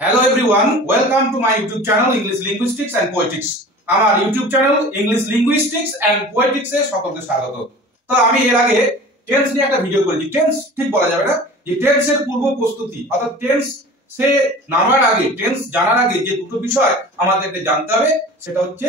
Hello everyone, welcome to my YouTube channel English Linguistics and Poetics. আমার YouTube channel English Linguistics and Poetics এ সকলকে স্বাগত। তো আমি এর আগে টেন্স নিয়ে একটা ভিডিও করেছি। টেন্স ঠিক বলা যাবে না, যে টেন্সের পূর্ব প্রস্তুতি অর্থাৎ টেন্স সে নামার আগে, টেন্স জানার আগে যে দুটো বিষয় আমাদেরকে জানতে হবে সেটা হচ্ছে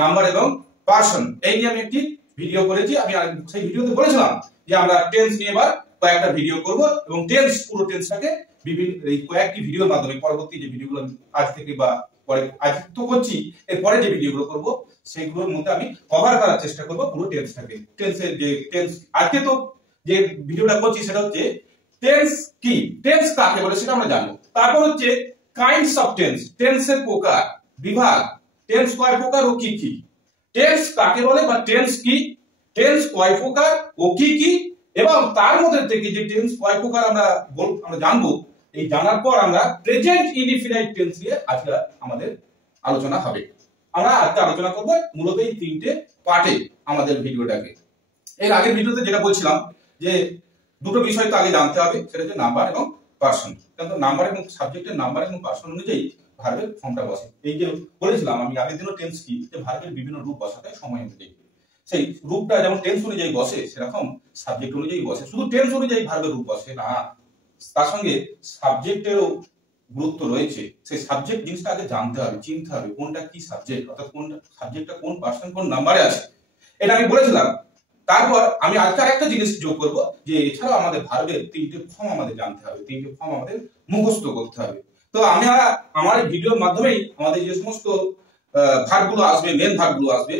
নাম্বার এবং পারসন। এই নিয়ে আমি একটি ভিডিও করেছি। আমি সেই ভিডিওতে বলেছিলাম যে আমরা টেন্স নিয়ে এবার কয়েকটা ভিডিও করব এবং টেন্স পুরো টেন্সটাকে বিভিন্ন এই কয়েকটি ভিডিওর মাধ্যমে পরবর্তী যে ভিডিওগুলো আজ থেকে বা পরে আজ তো করছি, এরপরে যে ভিডিওগুলো করব সেইগুলোর মধ্যে আমি কভার করার চেষ্টা করব পুরো টেন্সটাকে। টেন্সের যে টেন্স আজকে তো যে ভিডিওটা করছি সেটা হচ্ছে টেন্স কি, টেন্স কাকে বলে সেটা আমরা জানবো। তারপর হচ্ছে কাইন্ডস অফ টেন্স, টেন্সের প্রকার বিভাগ, টেন্স কয় প্রকার ও কি কি, টেন্স কাকে বলে বা টেন্স কি, টেন্স কয় প্রকার ও কি কি, এবং তার মধ্যে থেকে যে টেন্স কয় প্রকার আমরা জানবো। এই জানার পর আমরা প্রেজেন্ট ইনডিফিনাইট টেন্স নিয়ে আজকে আমাদের আলোচনা হবে। আমরা আজকে আলোচনা করব মূলত এই তিনটে পার্টে আমাদের ভিডিওটাকে। এর আগের ভিডিওতে যেটা বলছিলাম যে দুটো বিষয় তো আগে জানতে হবে, সেটা হচ্ছে নাম্বার এবং পারসন। কিন্তু নাম্বার এবং সাবজেক্টের নাম্বার এবং পারসন অনুযায়ী ভার্বের ফর্মটা বসে। এই যে বলেছিলাম আমি আগের দিনও টেন্স কি, যে ভার্বের বিভিন্ন রূপ বসাতে সময় অনুযায়ী সেই রূপটা যেমন টেন্স অনুযায়ী বসে সেরকম সাবজেক্ট অনুযায়ী বসে। শুধু টেন্স অনুযায়ী ভার্বের রূপ বসে না, তার সঙ্গে সাবজেক্টেরও গুরুত্ব রয়েছে। সেই সাবজেক্ট জিনিসটা আগে জানতে হবে, চিনতে হবে কোনটা কি সাবজেক্ট, অর্থাৎ কোন সাবজেক্টটা কোন পার্সন কোন নাম্বারে আছে, এটা আমি বলেছিলাম। তারপর আমি আজকে আরেকটা জিনিস যোগ করব যে এছাড়াও আমাদের ভার্বের তিনটে ফর্ম আমাদের জানতে হবে, তিনটে ফর্ম আমাদের মুখস্থ করতে হবে। তো আমি আমার এই ভিডিওর মাধ্যমেই আমাদের যে সমস্ত ভার্বগুলো আসবে, মেন ভার্বগুলো আসবে,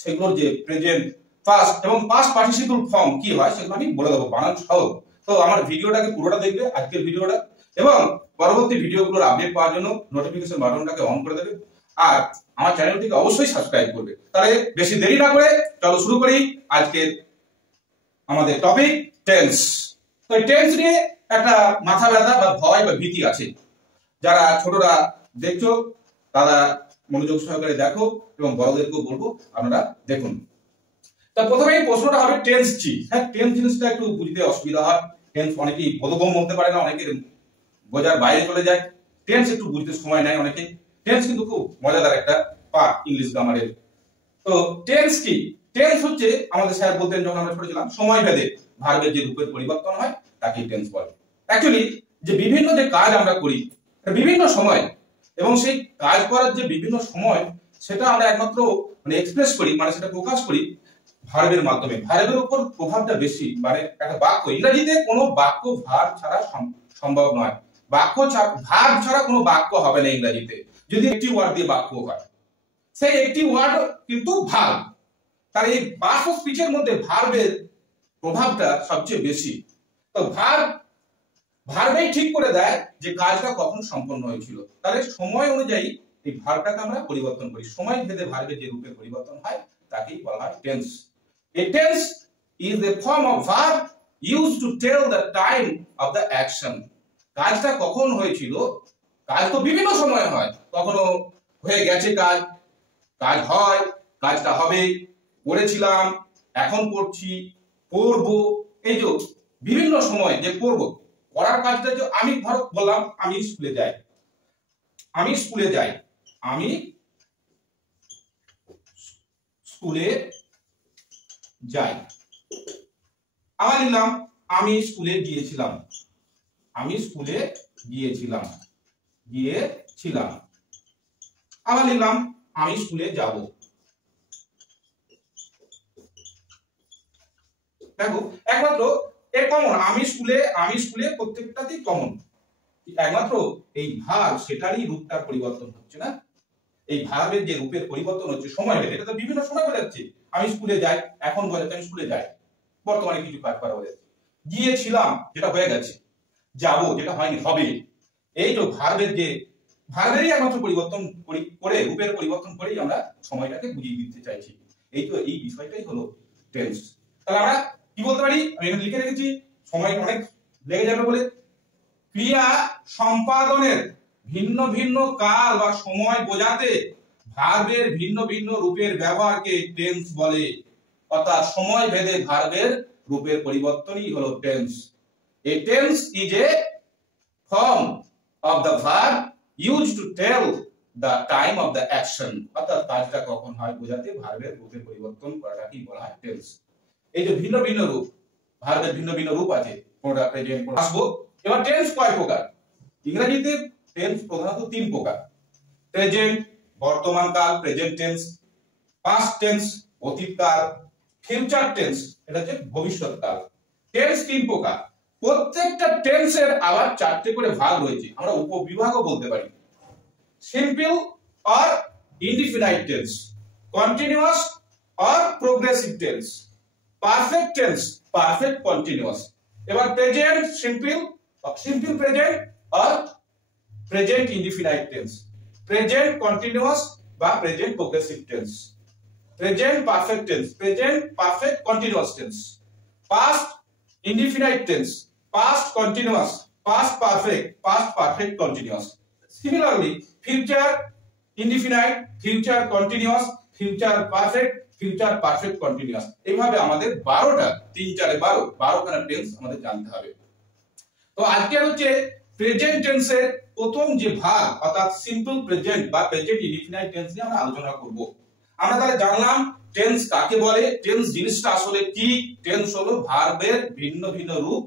সেগুলোর যে প্রেজেন্ট, পাস্ট এবং পাস্ট পার্টিসিপল ফর্ম কি হয় সেগুলো আমি বলে দেবো বানান সহ। তো আমার ভিডিওটাকে পুরোটা দেখবে, আজকের ভিডিওটা, এবং পরবর্তী ভিডিওগুলোর আপডেট পাওয়ার জন্য নোটিফিকেশন বাটনটাকে অন করে দেবে আর আমার চ্যানেলটিকে অবশ্যই সাবস্ক্রাইব করবে। তাহলে বেশি দেরি না করে চলো শুরু করি আজকের আমাদের টপিক টেন্স। তো টেন্স নিয়ে একটা মাথা ব্যথা বা ভয় বা ভীতি আছে। যারা ছোটরা দেখছো তারা মনোযোগ সহকারে দেখো এবং বড়দেরকেও বলবো আপনারা দেখুন। তা প্রথমেই প্রশ্নটা হবে টেন্স কি। হ্যাঁ, টেন্স জিনিসটা একটু বুঝতে অসুবিধা হয়। টেন্স অনেকেই বোধগম্য বলতে পারে না, অনেকের বোঝার বাইরে চলে যায়। টেন্স একটু বুঝতে সময় নেয় অনেকে। টেন্স কিন্তু খুব মজাদার একটা পার্ট ইংলিশ গ্রামারের। তো টেন্স কি, টেন্স হচ্ছে আমাদের স্যার বলতেন যখন আমরা ছোট ছিলাম, সময় ভেদে ভার্বের যে রূপের পরিবর্তন হয় তাকে টেন্স বলে। অ্যাকচুয়ালি যে বিভিন্ন যে কাজ আমরা করি বিভিন্ন সময়, এবং সেই কাজ করার যে বিভিন্ন সময় সেটা আমরা একমাত্র এক্সপ্রেস করি, মানে সেটা প্রকাশ করি ভার্বের মাধ্যমে। ভার্বের উপর প্রভাবটা বেশি, মানে একটা বাক্য, ইংরেজিতে কোনো বাক্য ভার্ব ছাড়া সম্ভব নয়। বাক্য ভার্ব ছাড়া কোনো বাক্য হবে না ইংরেজিতে। যদি একটি ওয়ার্ড দিয়ে বাক্য হয়, সেই একটি ওয়ার্ড কিন্তু ভার্ব। তার এই পার্টস অফ স্পিচের মধ্যে ভার্বের প্রভাবটা সবচেয়ে বেশি। তো ভার্বেই ঠিক করে দেয় যে কাজটা কখন সম্পন্ন হয়েছিল। তাহলে সময় অনুযায়ী এই ভার্বটাকে আমরা পরিবর্তন করি। সময় ভেদে ভার্বের যে রূপের পরিবর্তন হয় তাকেই বলা হয় tense. A tense is a form of verb used to tell the time of the action. কাজটা কখন হয়েছিল, কাজ তো বিভিন্ন সময় হয়, কখনো হয়ে গেছে কাজ, কাজ হয়, কাজটা হবে, করেছিলাম, এখন করছি, করব, এই যে বিভিন্ন সময় যে করব, করার কাজটা যে আমি ধরো বললাম আমি স্কুলে যাই, আমি স্কুলে যাই, আমি স্কুলে যাই। আবার নিলাম আমি স্কুলে গিয়েছিলাম, আমি স্কুলে গিয়েছিলাম, আবার নিলাম আমি স্কুলে যাব। দেখো একমাত্র এর কমন আমি স্কুলে প্রত্যেকটাতেই কমন, একমাত্র এই ভার্ব সেটারই রূপটার পরিবর্তন হচ্ছে না। এই ভার্বের যে রূপের পরিবর্তন হচ্ছে সময় ভেদে, এটা তো বিভিন্ন সময় বোঝাচ্ছে। আমি স্কুলে যাই, এখন বোঝাচ্ছে আমি স্কুলে যাই, বর্তমানে কিছু কাজ করা বোঝাচ্ছে। গিয়েছিলাম যেটা হয়ে গেছে, যাব যেটা হয়নি হবে। এই তো ভার্বেরই একমাত্র পরিবর্তন করে রূপের পরিবর্তন করেই আমরা সময়টাকে বুঝিয়ে দিতে চাইছি। এই বিষয়টাই হলো টেন্স। তাহলে আমরা কি বলতে পারি, আমি এখানে লিখে রেখেছি, সময় অনেক লেগে যাবে বলে, ক্রিয়া সম্পাদনের ভিন্ন ভিন্ন কাল বা সময় বোঝাতে ভার্বের ভিন্ন ভিন্ন রূপের ব্যবহারকে টেন্স বলে। অর্থাৎ সময় ভেদে ভার্বের রূপের পরিবর্তনই হলো tense. A tense is a form of the verb use to tell the time of the action, অর্থাৎ কাজটা কখন হয় বোঝাতে ভার্বের রূপে পরিবর্তন করাটাকেই বলা হয় টেন্স। এই যে ভিন্ন ভিন্ন রূপ, ভার্বের ভিন্ন ভিন্ন রূপ আছে, কোনটা প্রেজেন্ট কোনটা আসবো। এবার টেন্স কয় প্রকার? ইংরেজিতে টেন্স প্রধানত 3 প্রকার। প্রেজেন্ট বর্তমান কাল প্রেজেন্ট টেন্স, পাস্ট টেন্স অতীতকাল, ফিউচার টেন্স এটা হচ্ছে ভবিষ্যৎ কাল। টেন্স 3 প্রকার। প্রত্যেকটা টেন্সের আবার 4টে করে ভাগ রয়েছে, আমরা উপবিভাগও বলতে পারি। Simple or indefinite tense, continuous or progressive tense, perfect tense, perfect continuous. এবার present simple, simple present or present indefinite tense, present continuous বা present progressive tense, present perfect tense, present perfect continuous tense, past indefinite tense, past continuous, past perfect continuous. Similarly, future indefinite, future continuous, future perfect continuous. এইভাবে আমাদের 12টা 3 4 12 খানা tense আমাদের জানতে হবে। তো আজকে হচ্ছে প্রেজেন্ট টেন্সের প্রথম যে ভাগ অর্থাৎ সিম্পল প্রেজেন্ট বা প্রেজেন্ট ইনডিফিনাইট টেন্স নিয়ে আমরা আলোচনা করব। আমরা তাহলে জানলাম টেন্স কাকে বলে, টেন্স জিনিসটা আসলে কি। টেন্স হলো ভার্বের ভিন্ন ভিন্ন রূপ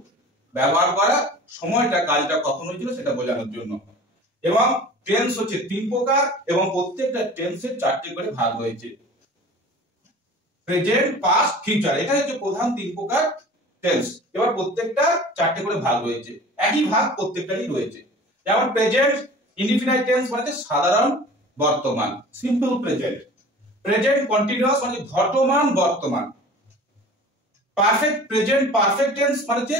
ব্যবহার করা, সময়টা কাজটা কখন হয়েছিল সেটা বোঝানোর জন্য। এবং টেন্স হচ্ছে 3 প্রকার এবং প্রত্যেকটা টেন্সের 4টে করে ভাগ রয়েছে। প্রেজেন্ট পাস্ট ফিউচার এটা হচ্ছে প্রধান 3 প্রকার টেন্স। এবার প্রত্যেকটা 4টে করে ভাগ রয়েছে, একই ভাগ প্রত্যেকটারই রয়েছে। যেমন প্রেজেন্ট ইনডিফিনাইট টেন্স মানে সাধারণ বর্তমান, সিম্পল প্রেজেন্ট। প্রেজেন্ট কন্টিনিউয়াস মানে ঘটমান বর্তমান। পারফেক্ট প্রেজেন্ট পারফেক্ট টেন্স মানে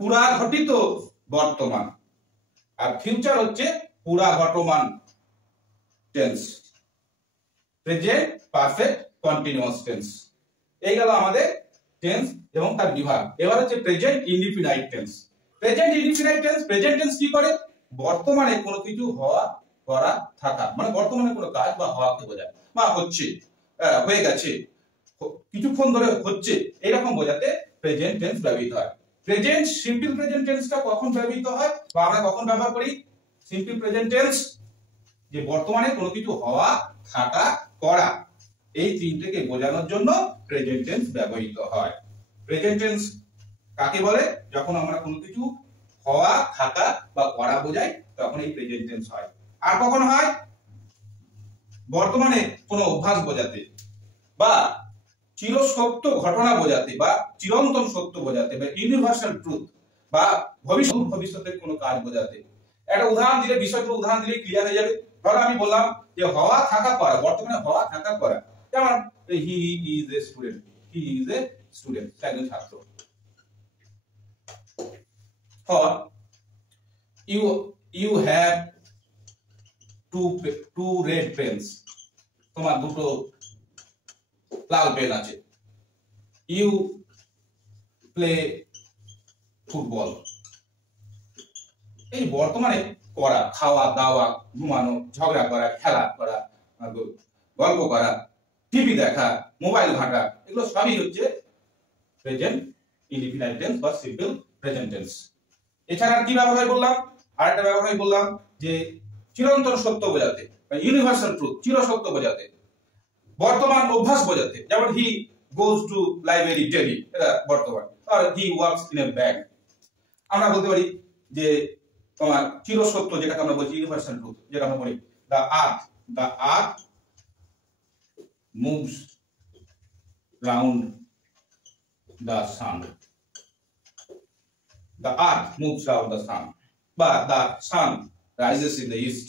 পুরা ঘটিত বর্তমান। আর ফিউচার হচ্ছে পুরা ঘটমান tense. Present perfect continuous tense. এই গেল আমাদের টেন্স এবং তার বিভাগ। এবার হচ্ছে present indefinite tense. Present indefinite tense, present tense কি করে? বর্তমানে কোনো কিছু হওয়া, করা, থাকা, মানে বর্তমানে কোনো কাজ বা হওয়াকে বোঝায়, বা হচ্ছে, হয়ে গেছে, কিছুক্ষণ ধরে হচ্ছে, এরকম বোঝাতে প্রেজেন্ট টেন্স ব্যবহৃত হয়। প্রেজেন্ট সিম্পল প্রেজেন্ট টেন্সটা কখন ব্যবহৃত হয় বা আমরা কখন ব্যবহার করি? সিম্পল প্রেজেন্ট টেন্স যে বর্তমানে কোনো কিছু হওয়া, থাকা, করা, এই তিনটেকে বোঝানোর জন্য প্রেজেন্ট টেন্স ব্যবহৃত হয়। প্রেজেন্ট টেন্স কাকে বলে? যখন আমরা কোনো কিছু হওয়া, থাকা বা করা বোঝাই তখন এই প্রেজেন্ট টেন্স হয়। আর কখন হয়? বর্তমানে কোনো অভ্যাস বোঝাতে বা চিরসত্য ঘটনা বোঝাতে বা চিরন্তন সত্য বোঝাতে বা ইউনিভার্সাল ট্রুথ বা ভবিষ্যতের কোনো কাজ বোঝাতে। একটা উদাহরণ দিলে, বিষয়টা উদাহরণ দিলে ক্লিয়ার হয়ে যাবে। ধরো আমি বললাম যে হওয়া, থাকা, করা, বর্তমানে হওয়া, থাকা, করা। যেমন he is a student, he is a student, একজন ছাত্র। or you have two red pens, তোমার দুটো লাল পেন আছে। you play football, এই বর্তমানে করা, খাওয়া দাওয়া, ঘুমানো, ঝগড়া করা, খেলা করা, গল্প করা, টিভি দেখা, মোবাইল ঘাঁটা, এগুলো সবই হচ্ছে প্রেজেন্ট ইনডিফিনাইট টেন্স বা সিম্পল প্রেজেন্ট টেন্স। এছাড়া কি ব্যবহার বললাম? আরেকটা ব্যবহার বললাম যে চিরন্তন সত্য বোঝাতে, ইউনিভার্সাল ট্রুথ, চিরসত্য বোঝাতে, বর্তমান অভ্যাস বোঝাতে। যেমন he goes to library daily, এটা বর্তমান। আর he works in a bank. আমরা বলতে পারি যে তোমার চিরসত্য, যেটাকে আমরা বলছি ইউনিভার্সাল ট্রুথ, যেটা আমরা বলি the earth moves round the sun. The earth moves around the sun, but the sun rises in the east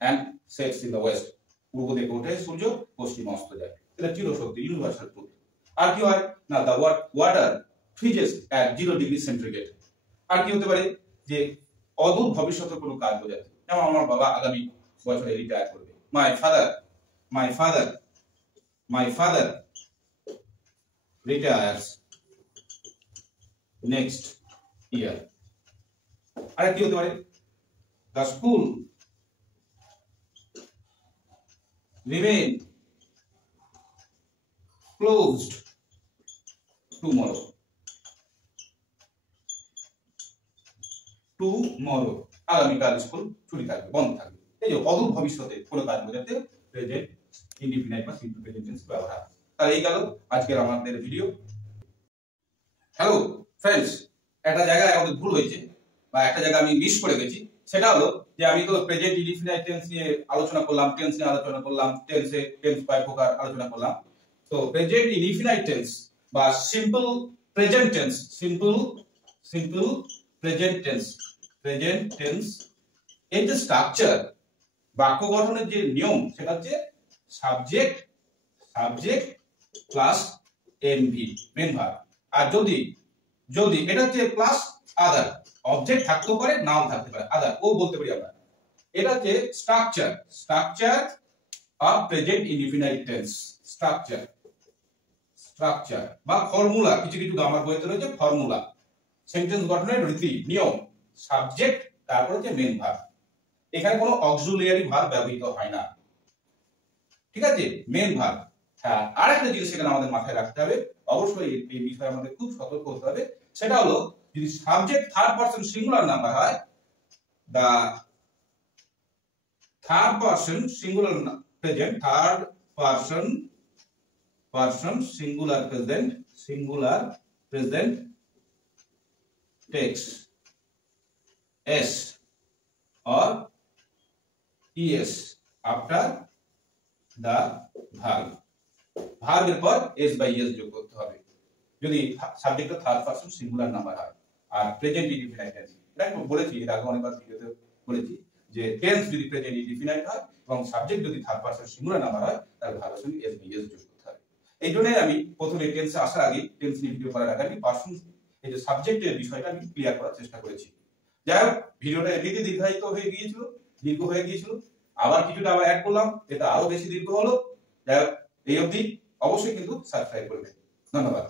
and sets in the west. পূর্ব দিকে ওঠে সূর্য, পশ্চিমে অস্ত যায়। এটা চিরসত্য, ইউনিভার্সাল ট্রুথ। আর কি হয় না, the water freezes at 0 degree centigrade। আর কি হতে পারে? যে অদূর ভবিষ্যতের কোনো কাজ বোঝাতে। যেমন আমার বাবা আগামী বছরে রিটায়ার করবে। My father retires next year। আর কি হতে পারে? The school remain closed tomorrow। আগামীকাল স্কুল ছুটি থাকবে, বন্ধ থাকবে। এই যে অদূর ভবিষ্যতে কোনো কাজ বোঝাতে প্রেজেন্ট ইনডিফিনাইট বা সিম্পল প্রেজেন্ট টেন্স ব্যবহার। তাহলে এই গেল আজকের আমাদের ভিডিও। হ্যালো ফ্রেন্ডস, একটা জায়গায় আমাদের ভুল হয়েছে বা একটা জায়গায় আমি মিস করে গেছি। সেটা হলো যে আমি তো প্রেজেন্ট ইনডিফিনাইট টেন্স নিয়ে আলোচনা করলাম, টেন্স নিয়ে আলোচনা করলাম, টেন্স কয় প্রকার আলোচনা করলাম। তো প্রেজেন্ট ইনডিফিনাইট টেন্স বা simple present tense, simple present tense এর যে স্ট্রাকচার, বাক্য গঠনের যে নিয়ম, সেটা হচ্ছে subject plus NV, main verb. আর যদি এটা হচ্ছে প্লাস আদার, অবজেক্ট থাকতে পারে, নাউন থাকতে পারে, আদার ও বলতে পারি আমরা। এটা হচ্ছে structure of present indefinite tense, structure বা ফর্মুলা। কিছু গ্রামার বইতে রয়েছে ফর্মুলা, সেন্টেন্স গঠনের রীতি নিয়ম, সাবজেক্ট তারপর হচ্ছে মেন ভার্ব। এখানে কোনো অক্সিলিয়ারি ভার্ব ব্যবহৃত হয় না, ঠিক আছে? Main verb. হ্যাঁ, আরেকটা জিনিস এখানে আমাদের মাথায় রাখতে হবে, অবশ্যই এই বিষয়ে আমাদের খুব সতর্ক হতে হবে। সেটা হলো যদি subject third person singular number হয়, the third person singular present, third person singular present takes s or es after the verb, ভার্বের পর s by es যোগ করতে হবে যদি সাবজেক্টটা থার্ড পারসন সিঙ্গুলার নাম্বার হয়। আর প্রেজেন্ট ইনডিফিনাইট টেন্স, এটা আমি বলেছি, এর আগে অনেকবার ভিডিওতে বলেছি যে টেন্স যদি প্রেজেন্ট ইনডিফিনাইট হয় এবং সাবজেক্ট যদি থার্ড পারসন সিঙ্গুলার নাম্বার হয়, তাহলে ভার্বের সঙ্গে s by es যোগ করতে হবে। এই জন্যই আমি প্রথমে টেন্সে আসার আগে, টেন্স নিয়ে ভিডিও করার আগে আমি পারসন এই যে সাবজেক্টের বিষয়টা আমি ক্লিয়ার করার চেষ্টা করেছি। যাই হোক, ভিডিওটা এদিকে দীর্ঘ হয়ে গিয়েছিল, আবার কিছুটা আবার অ্যাড করলাম, এটা আরো বেশি দীর্ঘ হলো। যাই হোক, এই অবধি অবশ্যই কিন্তু সাবস্ক্রাইব করবেন। ধন্যবাদ।